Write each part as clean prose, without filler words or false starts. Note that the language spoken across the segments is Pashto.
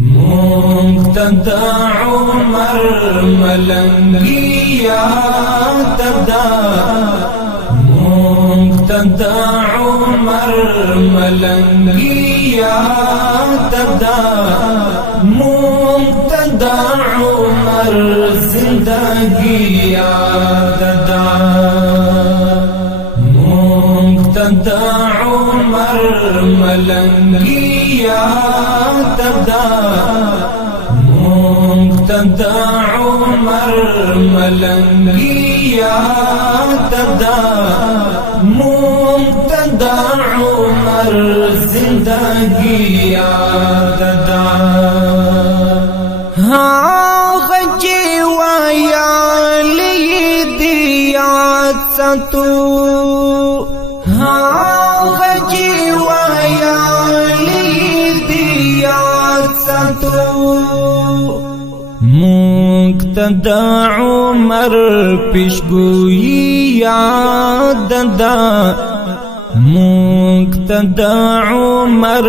مقتدى عمر ملنگی یاد دا مقتدى عمر ملنگی یاد دا مقتدى عمر زندگی یاد دا مقتدى عمر ملنگی یاد دا مقتدى عمر ملنگی یاد دا مقتدى عمر زندگی یاد دا غجی ویالی دیات ستو غجی ویالی دیات ستو مقتدى عمر پیشگوئی یاد دا مقتدى عمر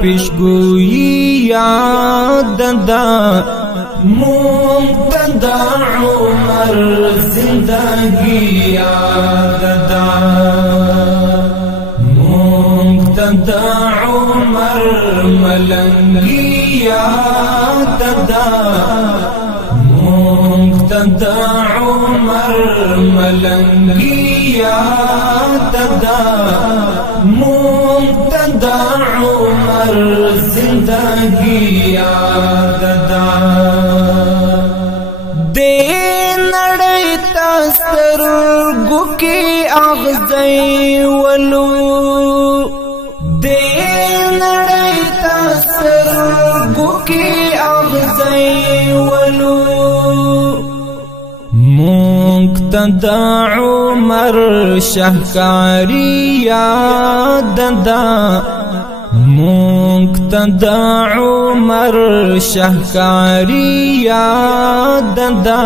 پیشگوئی یاد دا مقتدى عمر زندگی یاد دا مقتدى عمر ملنگی یاد دا مقتدى عمر ملنگی یاد دا مقتدى عمر زندگی یاد دا دے نڑی تسترگو کی اغزی ولو دے نڑی تسترگو کی اغزی ولو مقتدى عمر شهکاری یاد دا مقتدى عمر شهکاری یاد دا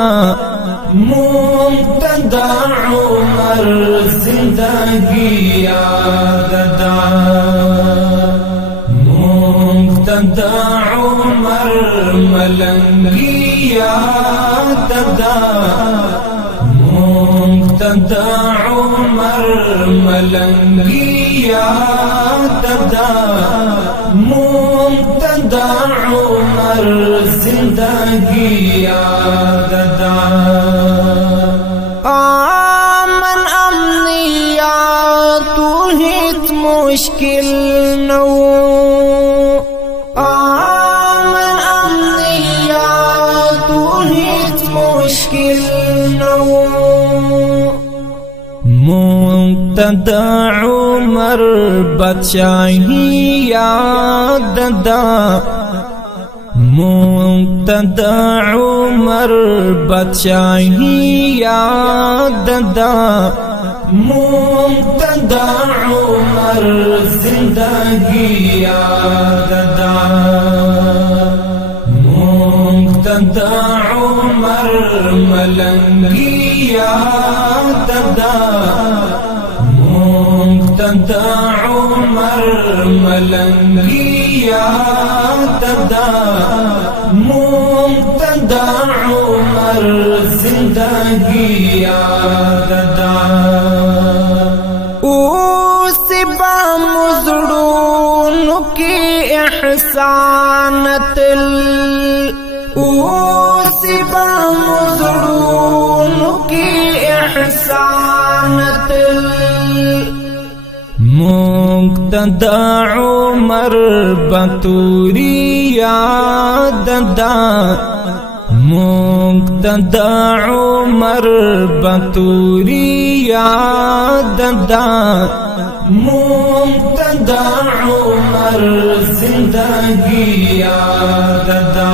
مقتدى عمر زندگی یاد دا مقتدى عمر ملنگی یاد دا مقتدى عمر ملنگی یاد دا مقتدى عمر زندگی یاد دا آمن امنیاتو ہیت مشکل نو آمن امنیاتو ہیت مشکل نو مقتدى عمر بادشاہی یاد دا مقتدى عمر بادشاہی یاد دا مقتدى عمر زندگی یاد دا مقتدى عمر ملنگی یاد دا مقتدى عمر ملنگی یاد دا مقتدى عمر زندگی یاد دا اوسی با مزرونو کی احسانت اوسی با مزرونو کی احسانت مقتدى عمر بطوری یاد دا مقتدى عمر بطوری یاد دا مقتدى عمر زندگی یاد دا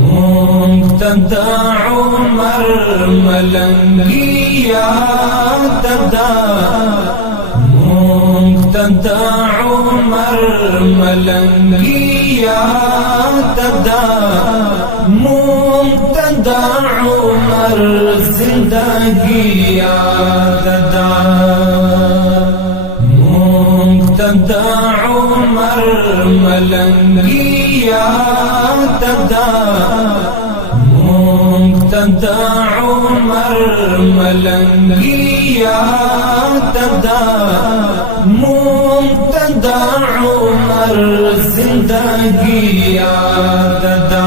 مقتدى عمر ملنگی یاد دا مقتدى عمر ملنگی یاد دا مقتدى عمر زندگی یاد دا مقتدى عمر ملنگیا تدا مقتدا عمر ملنگیا تدا مقتدا عمر زندگیا تدا